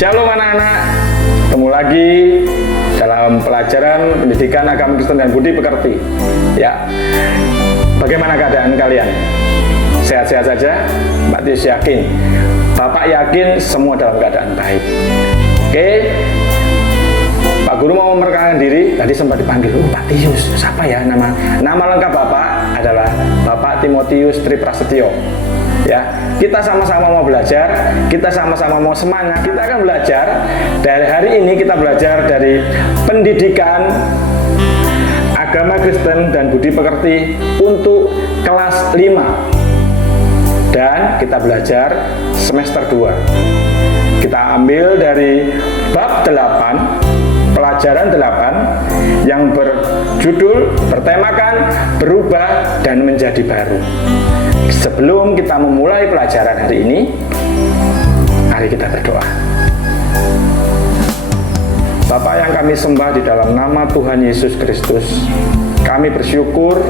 Shalom anak-anak, ketemu lagi dalam pelajaran pendidikan agama Kristen dan budi pekerti. Ya, bagaimana keadaan kalian? Sehat-sehat saja? Mbak Tius yakin, Bapak yakin semua dalam keadaan baik. Oke, Pak Guru mau memperkenalkan diri. Tadi sempat dipanggil, Pak Tius, siapa ya nama lengkap Bapak adalah Bapak Timotius Triprasetyo. Ya, kita sama-sama mau belajar, kita sama-sama mau semangat. Kita akan belajar dari hari ini, kita belajar dari pendidikan agama Kristen dan budi pekerti untuk kelas 5. Dan kita belajar semester 2. Kita ambil dari bab 8, pelajaran 8 yang berjudul bertemakan berubah dan menjadi baru. Sebelum kita memulai pelajaran hari ini, mari kita berdoa. Bapa yang kami sembah di dalam nama Tuhan Yesus Kristus, kami bersyukur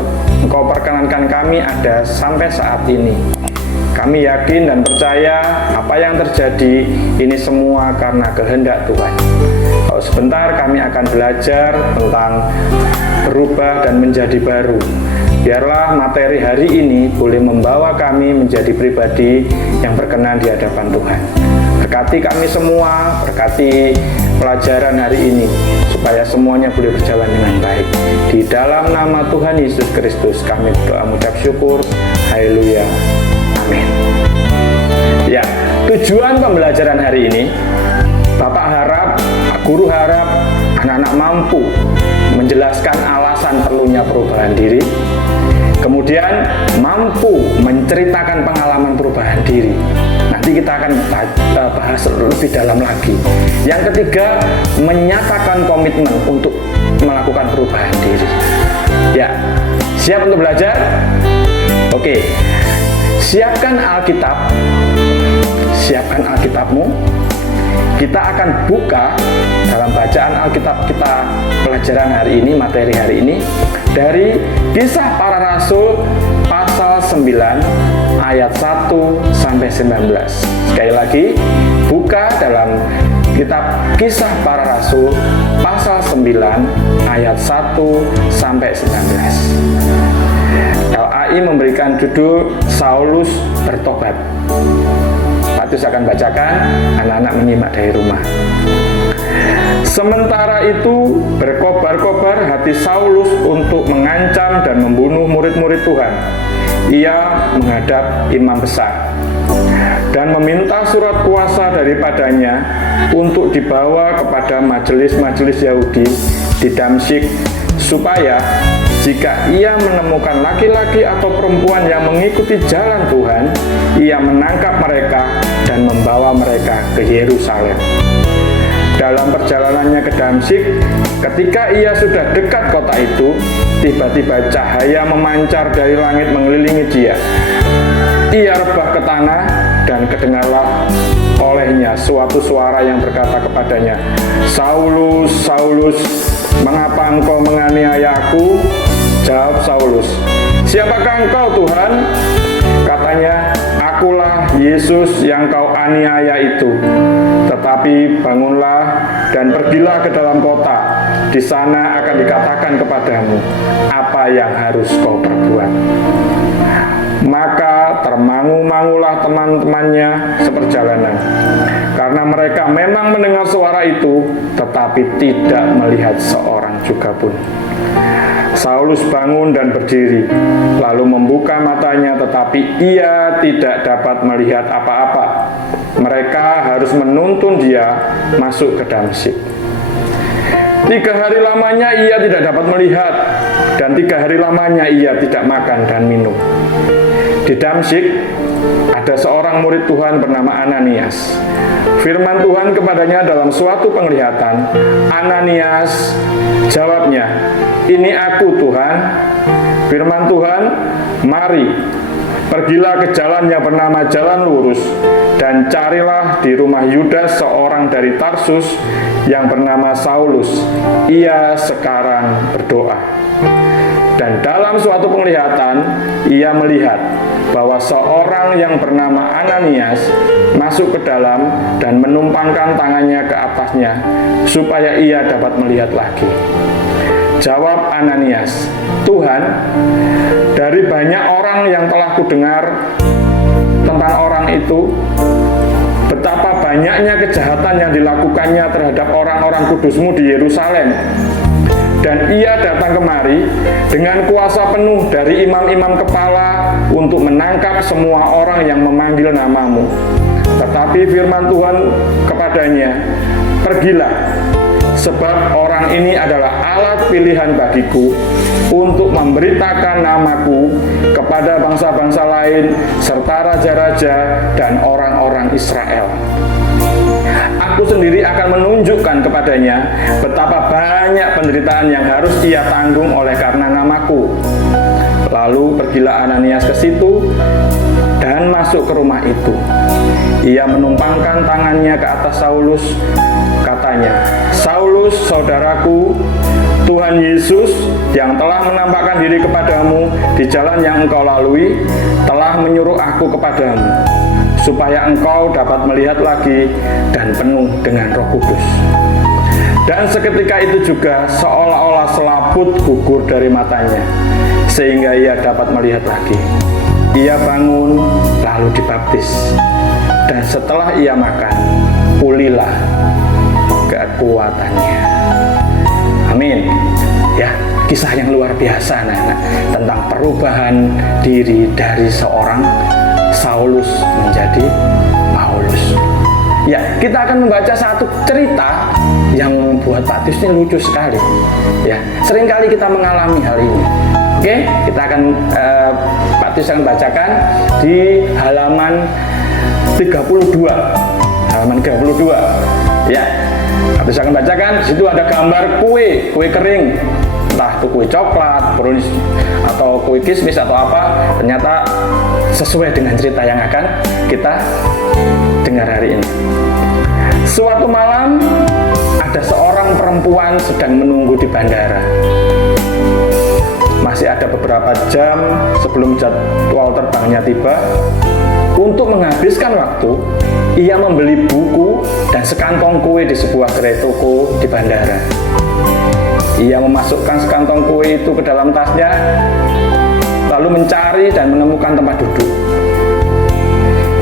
Engkau perkenankan kami ada sampai saat ini. Kami yakin dan percaya apa yang terjadi ini semua karena kehendak Tuhan. Kalau sebentar kami akan belajar tentang berubah dan menjadi baru. Biarlah materi hari ini boleh membawa kami menjadi pribadi yang berkenan di hadapan Tuhan. Berkati kami semua, berkati pelajaran hari ini, supaya semuanya boleh berjalan dengan baik. Di dalam nama Tuhan Yesus Kristus kami berdoa mengucap syukur. Haleluya. Amin. Ya, tujuan pembelajaran hari ini, Bapak harap, Pak Guru harap, anak-anak mampu menjelaskan alasan perlunya perubahan diri, kemudian mampu menceritakan pengalaman perubahan diri. Nanti kita akan bahas lebih dalam lagi. Yang ketiga, menyatakan komitmen untuk melakukan perubahan diri. Ya, siap untuk belajar? Oke, siapkan Alkitab, siapkan Alkitabmu. Kita akan buka dalam bacaan Alkitab kita pelajaran hari ini, materi hari ini, dari Kisah Para Rasul pasal 9 ayat 1 sampai 19. Sekali lagi, buka dalam kitab Kisah Para Rasul pasal 9 ayat 1 sampai 19. LAI memberikan judul Saulus bertobat. Patus akan bacakan, anak-anak menyimak dari rumah. Sementara itu, berkobar-kobar hati Saulus untuk mengancam dan membunuh murid-murid Tuhan. Ia menghadap imam besar dan meminta surat kuasa daripadanya untuk dibawa kepada majelis-majelis Yahudi di Damsyik, supaya jika ia menemukan laki-laki atau perempuan yang mengikuti jalan Tuhan, ia menangkap mereka dan membawa mereka ke Yerusalem. Dalam perjalanannya ke Damsyik, ketika ia sudah dekat kota itu, tiba-tiba cahaya memancar dari langit mengelilingi dia. Ia rebah ke tanah dan kedengarlah olehnya suatu suara yang berkata kepadanya, "Saulus, Saulus, mengapa engkau menganiaya aku?" Jawab Saulus, "Siapakah engkau, Tuhan?" Katanya, "Akulah Yesus yang kau aniaya itu. Tetapi bangunlah dan pergilah ke dalam kota. Di sana akan dikatakan kepadamu apa yang harus kau perbuat." Maka termangu-mangulah teman-temannya seperjalanan, karena mereka memang mendengar suara itu, tetapi tidak melihat seorang juga pun. Saulus bangun dan berdiri, lalu membuka matanya, tetapi ia tidak dapat melihat apa-apa. Mereka harus menuntun dia masuk ke Damsyik. 3 hari lamanya ia tidak dapat melihat, dan 3 hari lamanya ia tidak makan dan minum. Di Damsyik ada seorang murid Tuhan bernama Ananias. Firman Tuhan kepadanya dalam suatu penglihatan, "Ananias," jawabnya, "Ini aku, Tuhan." Firman Tuhan, "Mari, pergilah ke jalan yang bernama Jalan Lurus, dan carilah di rumah Yudas seorang dari Tarsus yang bernama Saulus. Ia sekarang berdoa." Dan dalam suatu penglihatan, ia melihat bahwa seorang yang bernama Ananias masuk ke dalam dan menumpangkan tangannya ke atasnya, supaya ia dapat melihat lagi. Jawab Ananias, "Tuhan, dari banyak orang yang telah kudengar tentang orang itu, betapa banyaknya kejahatan yang dilakukannya terhadap orang-orang kudus-Mu di Yerusalem. Dan ia datang kemari dengan kuasa penuh dari imam-imam kepala untuk menangkap semua orang yang memanggil nama-Mu. Tetapi firman Tuhan kepadanya, 'Pergilah, sebab orang ini adalah alat pilihan bagiku untuk memberitakan namaku kepada bangsa-bangsa lain serta raja-raja dan orang-orang Israel. Aku sendiri akan menunjukkan kepadanya betapa banyak penderitaan yang harus ia tanggung oleh karena namaku.' Lalu pergilah Ananias ke situ dan masuk ke rumah itu. Ia menumpangkan tangannya ke atas Saulus, katanya, 'Saulus, saudaraku, Tuhan Yesus yang telah menampakkan diri kepadamu di jalan yang engkau lalui, telah menyuruh aku kepadamu, supaya engkau dapat melihat lagi dan penuh dengan Roh Kudus.' Dan seketika itu juga seolah-olah selaput gugur dari matanya, sehingga ia dapat melihat lagi. Ia bangun lalu dibaptis, dan setelah ia makan, pulihlah kekuatannya." Amin. Ya, kisah yang luar biasa anak-anak, tentang perubahan diri dari seorang Saulus menjadi Paulus. Ya, kita akan membaca satu cerita yang membuat Pak Tius ini lucu sekali. Ya, seringkali kita mengalami hal ini. Oke, kita akan Pak Tius akan bacakan di halaman 32. Halaman 32. Ya. Pak Tius akan bacakan, di situ ada gambar kue kering. Entah itu kue coklat, brownies, atau kue kismis atau apa, ternyata sesuai dengan cerita yang akan kita dengar hari ini. Suatu malam, ada seorang perempuan sedang menunggu di bandara. Masih ada beberapa jam sebelum jadwal terbangnya tiba. Untuk menghabiskan waktu, ia membeli buku dan sekantong kue di sebuah gerai toko di bandara. Ia memasukkan sekantong kue itu ke dalam tasnya, lalu mencari dan menemukan tempat duduk.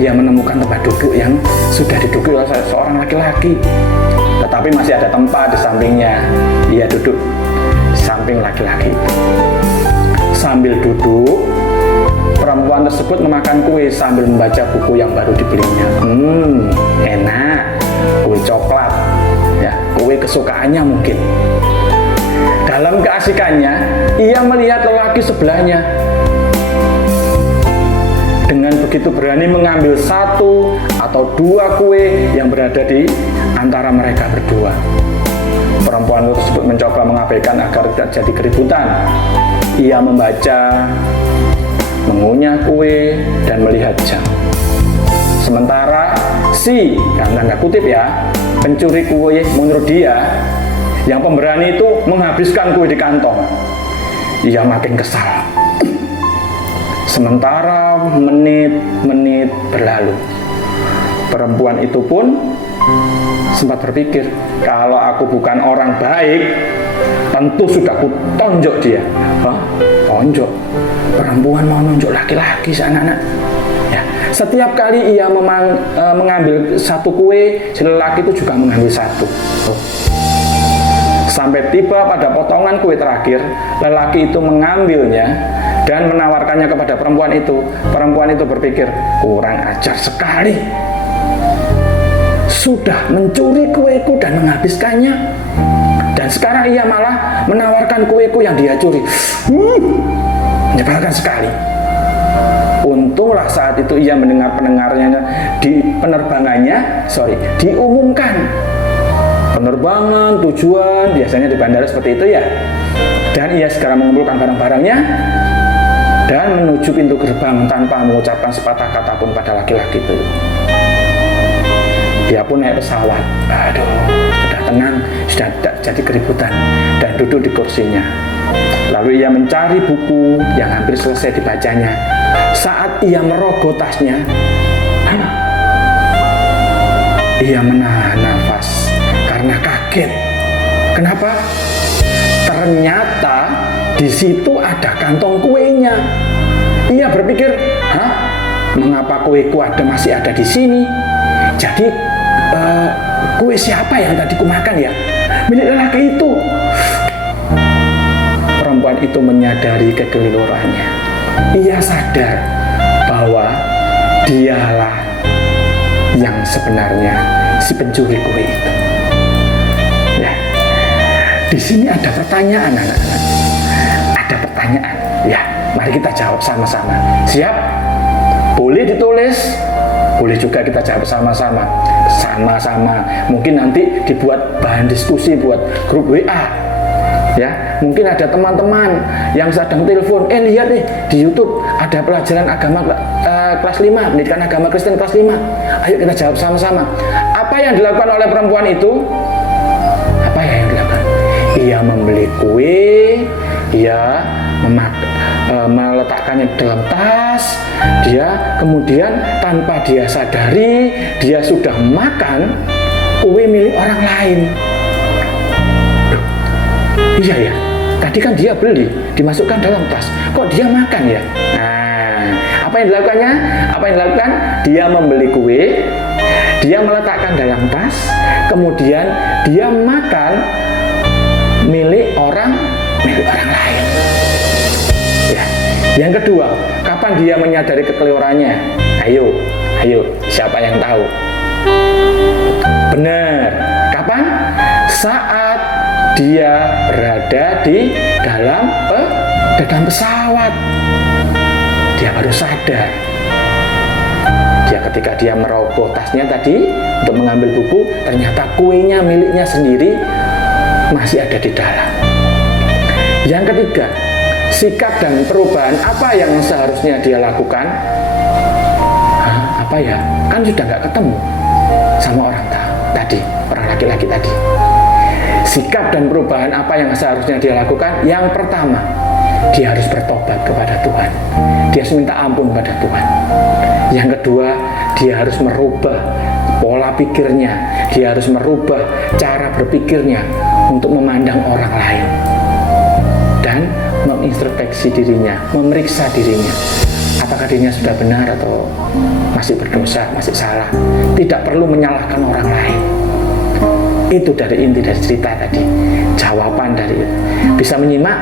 Ia menemukan tempat duduk yang sudah diduduki oleh seorang laki-laki, tetapi masih ada tempat di sampingnya. Ia duduk di samping laki-laki. Sambil duduk, perempuan tersebut memakan kue sambil membaca buku yang baru dibelinya. Enak, kue coklat, ya, kue kesukaannya mungkin. Dalam keasikannya, ia melihat lelaki sebelahnya. Dengan begitu berani mengambil satu atau dua kue yang berada di antara mereka berdua. Perempuan tersebut mencoba mengabaikan agar tidak jadi keributan. Ia membaca, mengunyah kue, dan melihat jam. Sementara si, tanda kutip ya, pencuri kue menurut dia, yang pemberani itu menghabiskan kue di kantong. Ia makin kesal. Sementara menit-menit berlalu, perempuan itu pun sempat berpikir, kalau aku bukan orang baik, tentu sudah kutonjok dia. Hah? Tonjok? Perempuan mau nonjok laki-laki anak-anak? Ya. Setiap kali ia mengambil satu kue, si lelaki itu juga mengambil satu. Sampai tiba pada potongan kue terakhir, lelaki itu mengambilnya dan menawarkannya kepada perempuan itu. Perempuan itu berpikir, kurang ajar sekali. Sudah mencuri kueku dan menghabiskannya. Dan sekarang ia malah menawarkan kueku yang dia curi. Menyebalkan sekali. Untunglah saat itu ia mendengar pendengarnya di penerbangannya, diumumkan. Penerbangan, tujuan, biasanya di bandara seperti itu ya. Dan ia segera mengumpulkan barang-barangnya dan menuju pintu gerbang tanpa mengucapkan sepatah kata pun pada laki-laki itu. Dia pun naik pesawat. Aduh, sudah tenang, sudah tidak jadi keributan, dan duduk di kursinya. Lalu ia mencari buku yang hampir selesai dibacanya. Saat ia merogoh tasnya, ia menahan nafas karena kaget. Kenapa? Ternyata di situ ada kantong kuenya. Ia berpikir, mengapa kueku masih ada di sini? Jadi kue siapa yang tadi kumakan ya? Milik lelaki itu. Perempuan itu menyadari kekeliruannya. Ia sadar bahwa dialah yang sebenarnya si pencuri kue itu. Ya, di sini ada pertanyaan anak-anak. Ada pertanyaan. Ya, mari kita jawab sama-sama. Siap? Boleh ditulis, boleh juga kita jawab sama-sama. Sama-sama. Mungkin nanti dibuat bahan diskusi buat grup WA. Ya, mungkin ada teman-teman yang sedang telepon, lihat nih di YouTube ada pelajaran agama kelas 5, pendidikan agama Kristen kelas 5. Ayo kita jawab sama-sama. Apa yang dilakukan oleh perempuan itu? Apa yang dilakukan? Ia membeli kue, ia meletakkannya dalam tas, dia kemudian tanpa dia sadari, dia sudah makan kue milik orang lain. Iya ya, tadi kan dia beli, dimasukkan dalam tas. Kok dia makan ya? Nah, apa yang dilakukannya? Apa yang dilakukan? Dia membeli kue, dia meletakkan dalam tas, kemudian dia makan milik orang lain. Ya. Yang kedua, kapan dia menyadari kekeliruannya? Ayo, siapa yang tahu? Benar. Kapan? Saat dia berada di dalam pesawat. Dia baru sadar. Ketika dia merogoh tasnya tadi untuk mengambil buku, ternyata kuenya miliknya sendiri masih ada di dalam. Yang ketiga, sikap dan perubahan apa yang seharusnya dia lakukan? Apa ya? Kan sudah nggak ketemu sama orang laki-laki tadi. Sikap dan perubahan apa yang seharusnya dia lakukan? Yang pertama, dia harus bertobat kepada Tuhan. Dia harus minta ampun kepada Tuhan. Yang kedua, dia harus merubah pola pikirnya. Dia harus merubah cara berpikirnya untuk memandang orang lain. Dan mengintrospeksi dirinya, memeriksa dirinya. Apakah dirinya sudah benar atau masih berdosa, masih salah. Tidak perlu menyalahkan orang lain. Itu dari inti dari cerita tadi. Jawaban dari itu. Bisa menyimak?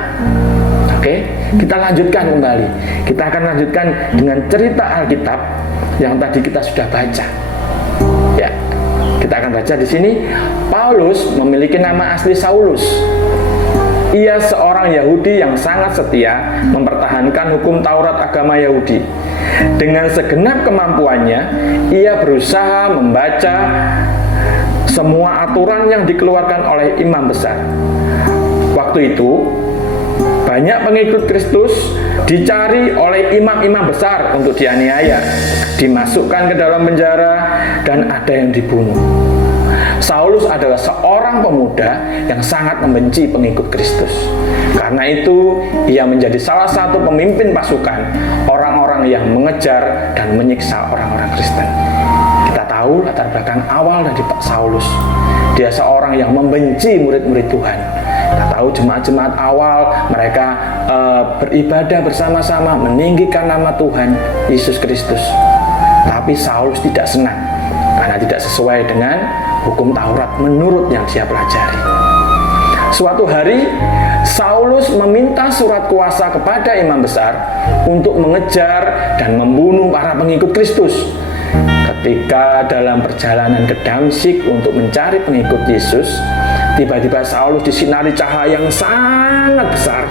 Oke, kita lanjutkan kembali. Kita akan lanjutkan dengan cerita Alkitab yang tadi kita sudah baca. Ya, kita akan baca di sini. Paulus memiliki nama asli Saulus. Ia seorang Yahudi yang sangat setia mempertahankan hukum Taurat agama Yahudi. Dengan segenap kemampuannya, ia berusaha membaca semua aturan yang dikeluarkan oleh imam besar. Waktu itu, banyak pengikut Kristus dicari oleh imam-imam besar untuk dianiaya, dimasukkan ke dalam penjara, dan ada yang dibunuh. Saulus adalah seorang pemuda yang sangat membenci pengikut Kristus. Karena itu, ia menjadi salah satu pemimpin pasukan orang-orang yang mengejar dan menyiksa orang-orang Kristen. Kita tahu latar belakang awal dari Pak Saulus. Dia seorang yang membenci murid-murid Tuhan. Kita tahu jemaat-jemaat awal mereka beribadah bersama-sama, meninggikan nama Tuhan Yesus Kristus. Tapi Saulus tidak senang karena tidak sesuai dengan hukum Taurat menurut yang dia pelajari. Suatu hari, Saulus meminta surat kuasa kepada imam besar untuk mengejar dan membunuh para pengikut Kristus. Ketika dalam perjalanan ke Damsyik untuk mencari pengikut Yesus, tiba-tiba Saulus disinari cahaya yang sangat besar,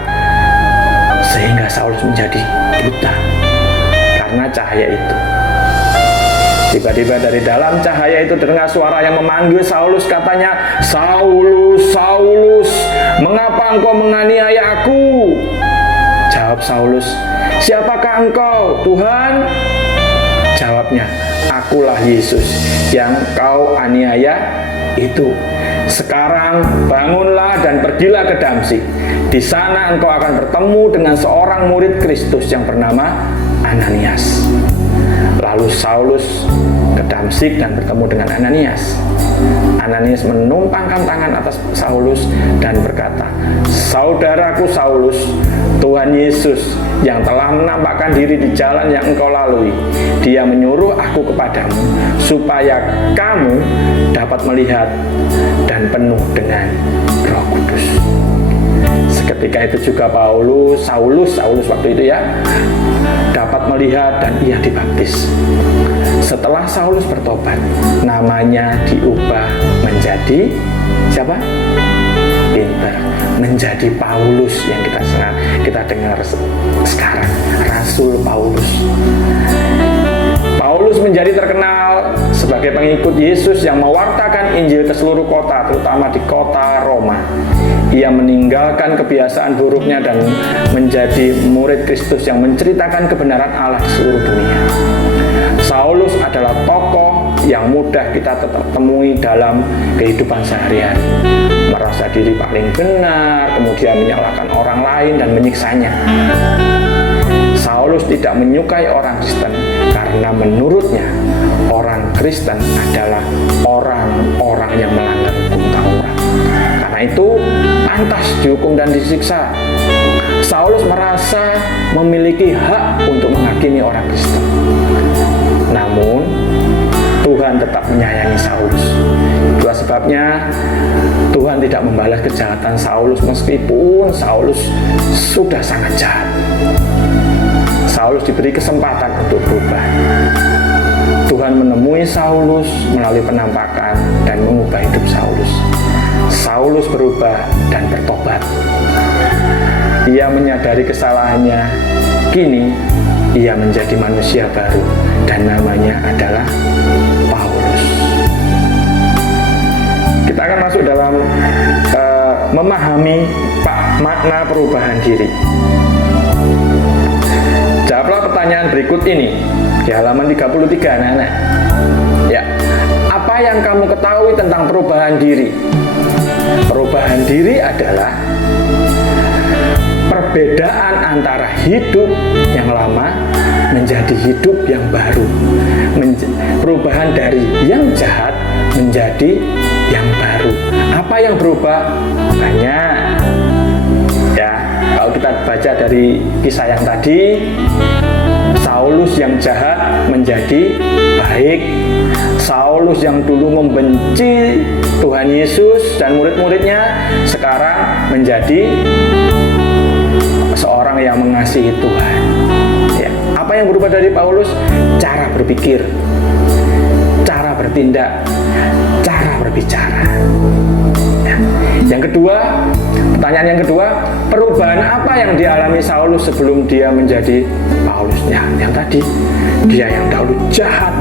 sehingga Saulus menjadi buta karena cahaya itu. Tiba-tiba dari dalam cahaya itu terdengar suara yang memanggil Saulus, katanya, "Saulus, Saulus, mengapa engkau menganiaya aku?" Jawab Saulus, "Siapakah engkau, Tuhan?" Jawabnya, "Akulah Yesus yang kau aniaya itu." Sekarang bangunlah dan pergilah ke Damsyik. Di sana engkau akan bertemu dengan seorang murid Kristus yang bernama Ananias. Lalu Saulus ke Damsyik dan bertemu dengan Ananias. Ananias menumpangkan tangan atas Saulus dan berkata, "Saudaraku Saulus, Tuhan Yesus yang telah menampakkan diri di jalan yang engkau lalui, Dia menyuruh aku kepadamu supaya kamu dapat melihat dan penuh dengan Roh Kudus." Seketika itu juga Saulus waktu itu ya, dapat melihat dan ia dibaptis. Setelah Saulus bertobat, namanya diubah menjadi siapa? Peter, menjadi Paulus yang kita dengar sekarang, Rasul Paulus. Paulus menjadi terkenal sebagai pengikut Yesus yang mewartakan Injil ke seluruh kota, terutama di kota Roma. Ia meninggalkan kebiasaan buruknya dan menjadi murid Kristus yang menceritakan kebenaran Allah di seluruh dunia. Saulus adalah tokoh yang mudah kita temui dalam kehidupan sehari-hari. Merasa diri paling benar, kemudian menyalahkan orang lain dan menyiksanya. Saulus tidak menyukai orang Kristen karena menurutnya orang Kristen adalah orang-orang yang melanggar hukum Taurat. Karena itu pantas dihukum dan disiksa. Saulus merasa memiliki hak untuk menghakimi orang Kristen. Namun Tuhan tetap menyayangi Saulus. Itulah sebabnya Tuhan tidak membalas kejahatan Saulus meskipun Saulus sudah sangat jahat. Saulus diberi kesempatan untuk berubah. Tuhan menemui Saulus melalui penampakan dan mengubah hidup Saulus. Saulus berubah dan bertobat. Ia menyadari kesalahannya. Kini ia menjadi manusia baru dan namanya adalah Paulus. Kita akan masuk dalam memahami makna perubahan diri. Jawablah pertanyaan berikut ini di halaman 33, anak-anak. Ya, apa yang kamu ketahui tentang perubahan diri? Perubahan diri adalah perbedaan antara hidup yang lama menjadi hidup yang baru. Perubahan dari yang jahat menjadi yang baru. Apa yang berubah? Banyak. Ya, kalau kita baca dari kisah yang tadi, Saulus yang jahat menjadi baik. Saulus yang dulu membenci Tuhan Yesus dan murid-muridnya sekarang menjadi seorang yang mengasihi Tuhan. Ya. Apa yang berubah dari Paulus? Cara berpikir, cara bertindak, cara berbicara. Ya. Yang kedua, pertanyaan yang kedua, perubahan apa yang dialami Saulus sebelum dia menjadi Paulus? Ya, yang tadi, dia yang dahulu jahat,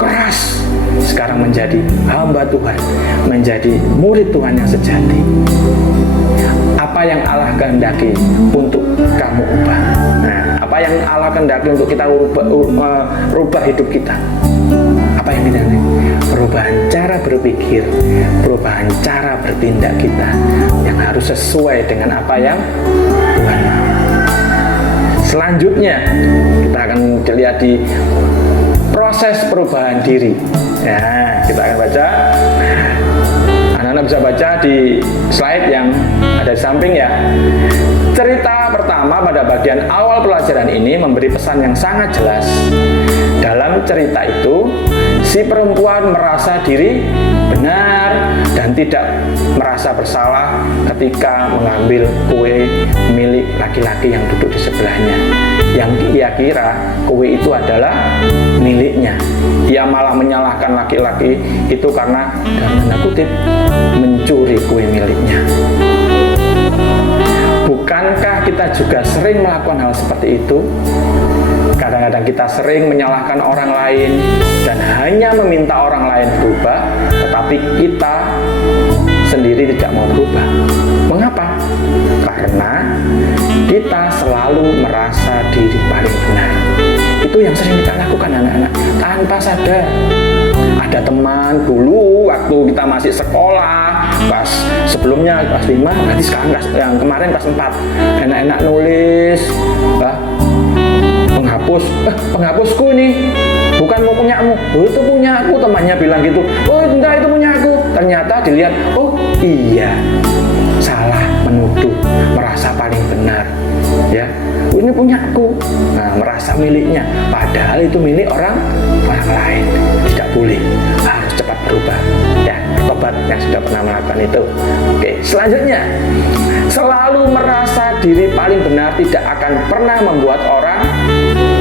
keras, sekarang menjadi hamba Tuhan, menjadi murid Tuhan yang sejati. Apa yang Allah kehendaki untuk kamu ubah? Nah, apa yang Allah kehendaki untuk kita ubah hidup kita? Apa yang kita lihat? Perubahan cara berpikir, perubahan cara bertindak kita yang harus sesuai dengan apa yang Tuhan mau. Selanjutnya kita akan lihat di proses perubahan diri. Ya, kita akan baca. Anak-anak bisa baca di slide yang ada di samping ya. Cerita pertama pada bagian awal pelajaran ini memberi pesan yang sangat jelas. Dalam cerita itu, si perempuan merasa diri benar dan tidak merasa bersalah ketika mengambil kue milik laki-laki yang duduk di sebelahnya. Yang ia kira kue itu adalah miliknya. Ia malah menyalahkan laki-laki itu karena dalam tanda kutip mencuri kue miliknya. Bukankah kita juga sering melakukan hal seperti itu? Kadang-kadang kita sering menyalahkan orang lain dan hanya meminta orang lain berubah, tetapi kita sendiri tidak mau berubah. Mengapa? Karena kita selalu merasa diri paling benar. Itu yang sering kita lakukan, anak-anak, tanpa sadar. ada teman dulu waktu kita masih sekolah, pas sebelumnya kelas 5, nanti sekarang yang kemarin kelas 4, enak-enak nulis, penghapusku nih bukan mau punyamu. Oh, itu punya aku, temannya bilang gitu. Oh, enggak, itu punya aku. Ternyata dilihat, oh iya, salah menuduh, merasa paling benar, ya. Ini punya aku. Nah, merasa miliknya, padahal itu milik orang lain. Tidak boleh, harus cepat berubah, ya. Tobat yang sudah pernah melakukan itu. Oke, selanjutnya, selalu merasa diri paling benar tidak akan pernah membuat orang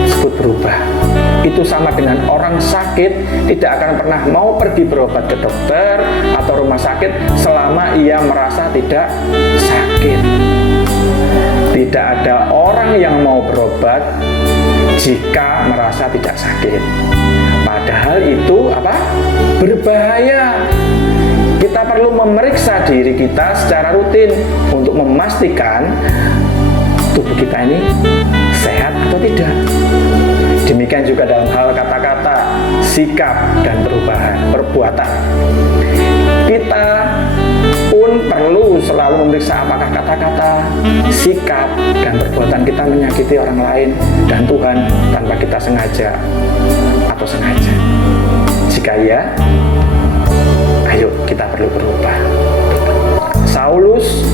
tersebut berubah. Itu sama dengan orang sakit tidak akan pernah mau pergi berobat ke dokter atau rumah sakit selama ia merasa tidak sakit. Tidak ada orang yang mau berobat jika merasa tidak sakit. Padahal itu berbahaya. Kita perlu memeriksa diri kita secara rutin untuk memastikan tubuh kita ini sehat atau tidak. Demikian juga dalam hal kata-kata, sikap, dan perbuatan. Kita pun perlu selalu memeriksa apakah kata-kata, sikap, dan perbuatan kita menyakiti orang lain dan Tuhan tanpa kita sengaja atau sengaja. Jika iya, ayo kita perlu berubah. Saulus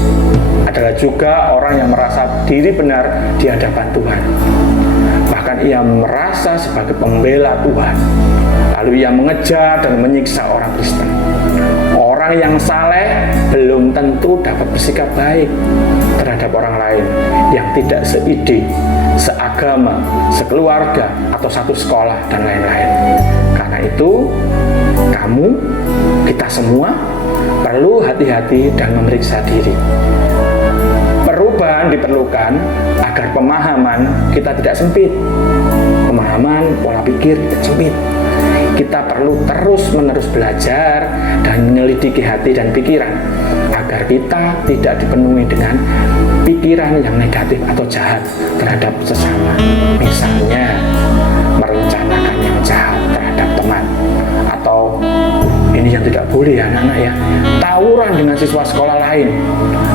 adalah juga orang yang merasa diri benar di hadapan Tuhan. Bahkan ia merasa sebagai pembela Tuhan. Lalu ia mengejar dan menyiksa orang Kristen. Orang yang saleh belum tentu dapat bersikap baik terhadap orang lain yang tidak seide, seagama, sekeluarga, atau satu sekolah, dan lain-lain. Karena itu, kita semua perlu hati-hati dan memeriksa diri. Perubahan diperlukan agar pemahaman kita tidak sempit. Pemahaman pola pikir tidak sempit. Kita perlu terus-menerus belajar dan menyelidiki hati dan pikiran agar kita tidak dipenuhi dengan pikiran yang negatif atau jahat terhadap sesama. Misalnya merencanakan yang jahat terhadap teman, atau ini yang tidak boleh ya anak-anak ya, tawuran dengan siswa sekolah lain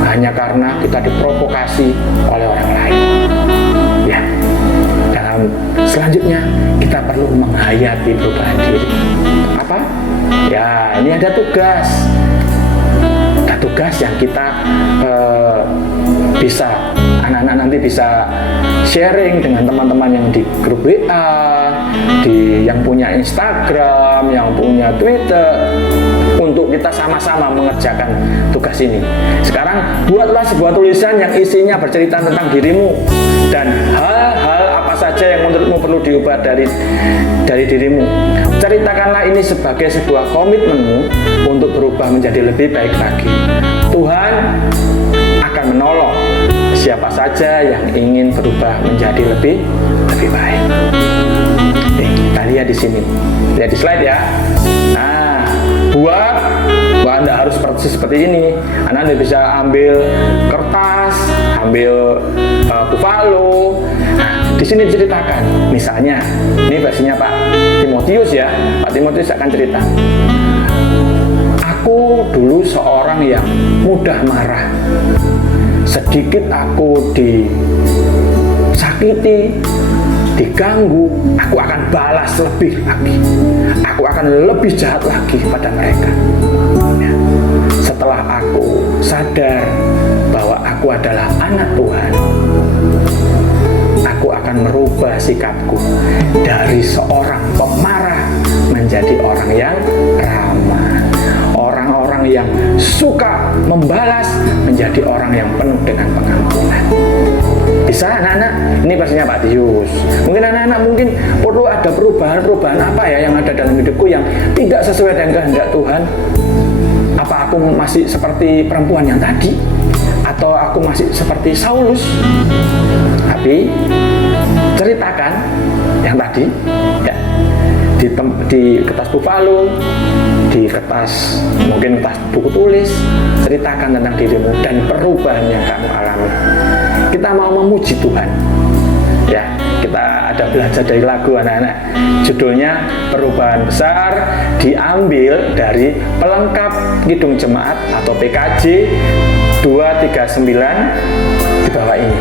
hanya karena kita diprovokasi oleh orang lain. Ya, dalam selanjutnya kita perlu menghayati perubahan diri. Apa? Ya, ini ada tugas. Ada tugas yang kita bisa, anak-anak nanti bisa sharing dengan teman-teman yang di grup WA, yang punya Instagram, yang punya Twitter, untuk kita sama-sama mengerjakan tugas ini. Sekarang buatlah sebuah tulisan yang isinya bercerita tentang dirimu dan hal-hal apa saja yang menurutmu perlu diubah dari dirimu. Ceritakanlah ini sebagai sebuah komitmenmu untuk berubah menjadi lebih baik lagi. Tuhan akan menolong siapa saja yang ingin berubah menjadi lebih baik. Kita lihat di sini, lihat di slide ya. Nah, buat Anda harus seperti ini. Anda bisa ambil kertas, ambil buffalo. Nah, di sini diceritakan. Misalnya, ini versinya Pak Timotius ya. Pak Timotius akan cerita. Aku dulu seorang yang mudah marah. Sedikit aku disakiti, diganggu, aku akan balas lebih lagi. Aku akan lebih jahat lagi pada mereka. Ya. Setelah aku sadar bahwa aku adalah anak Tuhan, aku akan merubah sikapku dari seorang pemarah menjadi orang yang ramah. Orang-orang yang suka membalas menjadi orang yang penuh dengan pengampunan. Bisa anak-anak? Ini versinya Pak Tius. Mungkin anak-anak perlu ada perubahan apa ya yang ada dalam hidupku yang tidak sesuai dengan kehendak Tuhan. Apa aku masih seperti perempuan yang tadi? Atau aku masih seperti Saulus? Tapi ceritakan yang tadi ya, di kertas buffalo, di kertas, mungkin kertas buku tulis, ceritakan tentang dirimu dan perubahan yang kamu alami. Kita mau memuji Tuhan ya, kita ada belajar dari lagu anak-anak. Judulnya Perubahan Besar, diambil dari pelengkap Kidung Jemaat atau PKJ 239 di bawah ini.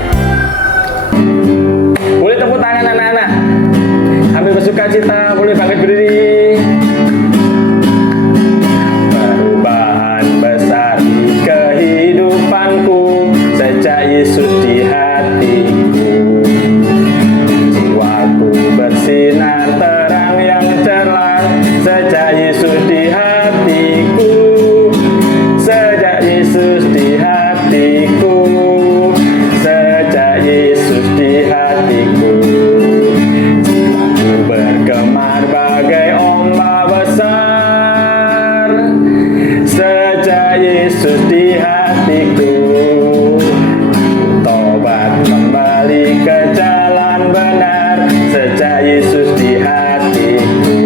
Boleh tepuk tangan anak-anak, sambil bersukacita, boleh bangkit berdiri. Perubahan besar di kehidupanku sejak Yesus di hatiku. Jiwaku bersinar terang yang cerah sejak Yesus di hatiku. Sejak Yesus di hatiku. Sejak Yesus di hatiku. Jiwaku bergemar bagai ombak besar sejak Yesus di hatiku. Tobat kembali ke jalan benar sejak Yesus di hatiku.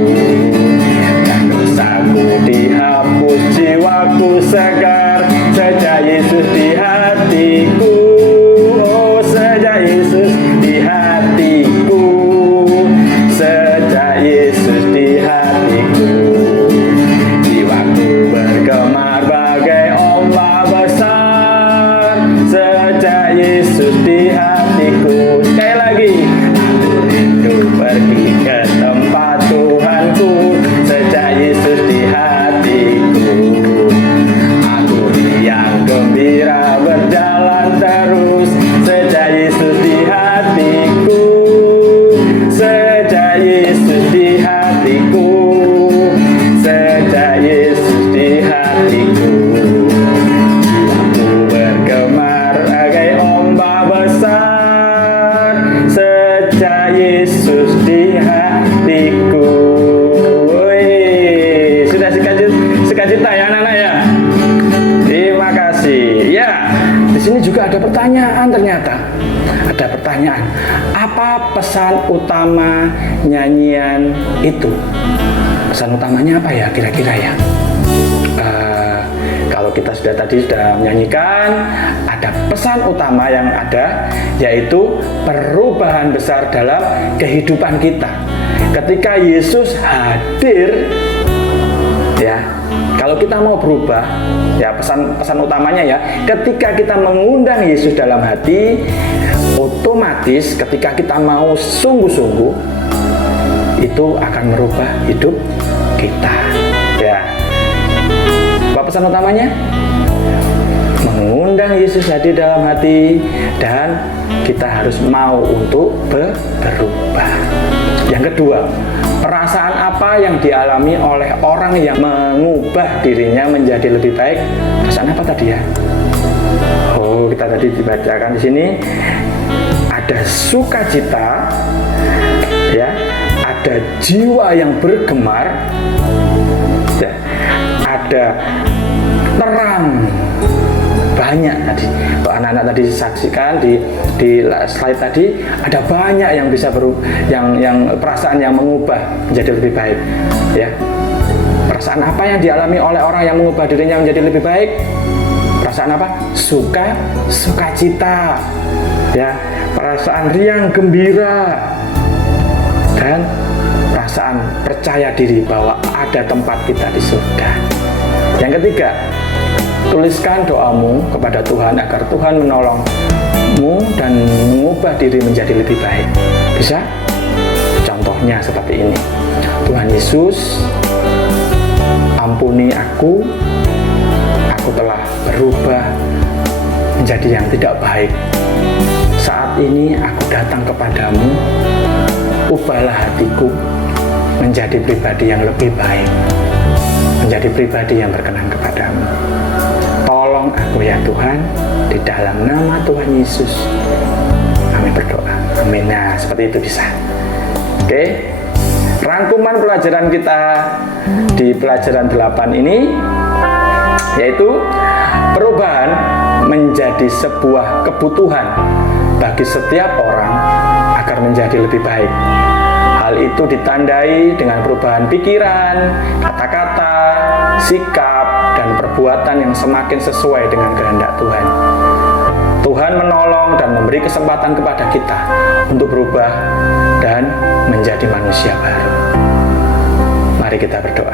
Dan dosaku dihapus, jiwaku segar sejak Yesus di hatiku. Oh, sejak Yesus di hatiku. Sejak Yesus di hatiku. Jiwaku bergemar bagai ombak besar sejak Yesus di hatiku. Sekali lagi, aku rindu pergi ke tempat Tuhanku sejak Yesus di hatiku. Aku riang gembira berjalan terus sejak Yesus di hatiku. Sejak Yesus di hatiku. Sejak Yesus di hatiku. Jiwaku bergemar bagai ombak besar sejak Yesus di hatiku. Woi, sudah sukacita ya anak-anak ya. Terima kasih. Ya, di sini juga ada pertanyaan ternyata. Ada pertanyaan. Apa pesan utama nyanyian itu? Pesan utamanya apa ya kira-kira ya? Kalau kita sudah menyanyikan, ada pesan utama yang ada, yaitu perubahan besar dalam kehidupan kita. Ketika Yesus hadir, ya, kalau kita mau berubah, ya pesan utamanya ya, ketika kita mengundang Yesus dalam hati, otomatis ketika kita mau sungguh-sungguh, itu akan merubah hidup kita. Ya. Apa pesan utamanya? Mengundang Yesus hadir dalam hati dan kita harus mau untuk berubah. Yang kedua, perasaan apa yang dialami oleh orang yang mengubah dirinya menjadi lebih baik? Perasaan apa tadi ya? Oh, kita tadi dibacakan di sini ada sukacita, ya, ada jiwa yang bergemar, ya, ada terang banyak tadi. Kalau anak-anak tadi saksikan di slide tadi, ada banyak yang bisa yang perasaan yang mengubah menjadi lebih baik, ya. Perasaan apa yang dialami oleh orang yang mengubah dirinya menjadi lebih baik? Perasaan apa? Sukacita, ya, perasaan riang gembira, dan perasaan percaya diri bahwa ada tempat kita di surga. Yang ketiga, tuliskan doamu kepada Tuhan agar Tuhan menolongmu dan mengubah diri menjadi lebih baik. Bisa? Contohnya seperti ini. Tuhan Yesus, ampuni aku telah berubah menjadi yang tidak baik. Saat ini aku datang kepadamu, ubahlah hatiku menjadi pribadi yang lebih baik, menjadi pribadi yang berkenan kepadamu. Tolong aku ya Tuhan, di dalam nama Tuhan Yesus kami berdoa. Amin. Nah, seperti itu bisa. Oke, rangkuman pelajaran kita di pelajaran 8 ini yaitu perubahan menjadi sebuah kebutuhan bagi setiap orang agar menjadi lebih baik. Hal itu ditandai dengan perubahan pikiran, kata-kata, sikap, dan perbuatan yang semakin sesuai dengan kehendak Tuhan. Tuhan menolong dan memberi kesempatan kepada kita untuk berubah dan menjadi manusia baru. Mari kita berdoa.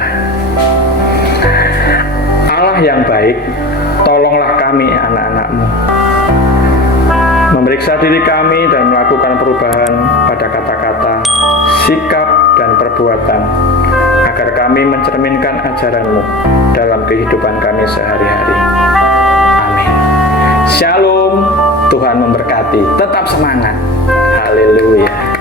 Allah yang baik, tolonglah kami anak-anak-Mu memeriksa diri kami dan melakukan perubahan pada kata-kata, sikap, dan perbuatan agar kami mencerminkan ajaran-Mu dalam kehidupan kami sehari-hari. Amin. Shalom, Tuhan memberkati. Tetap semangat. Haleluya.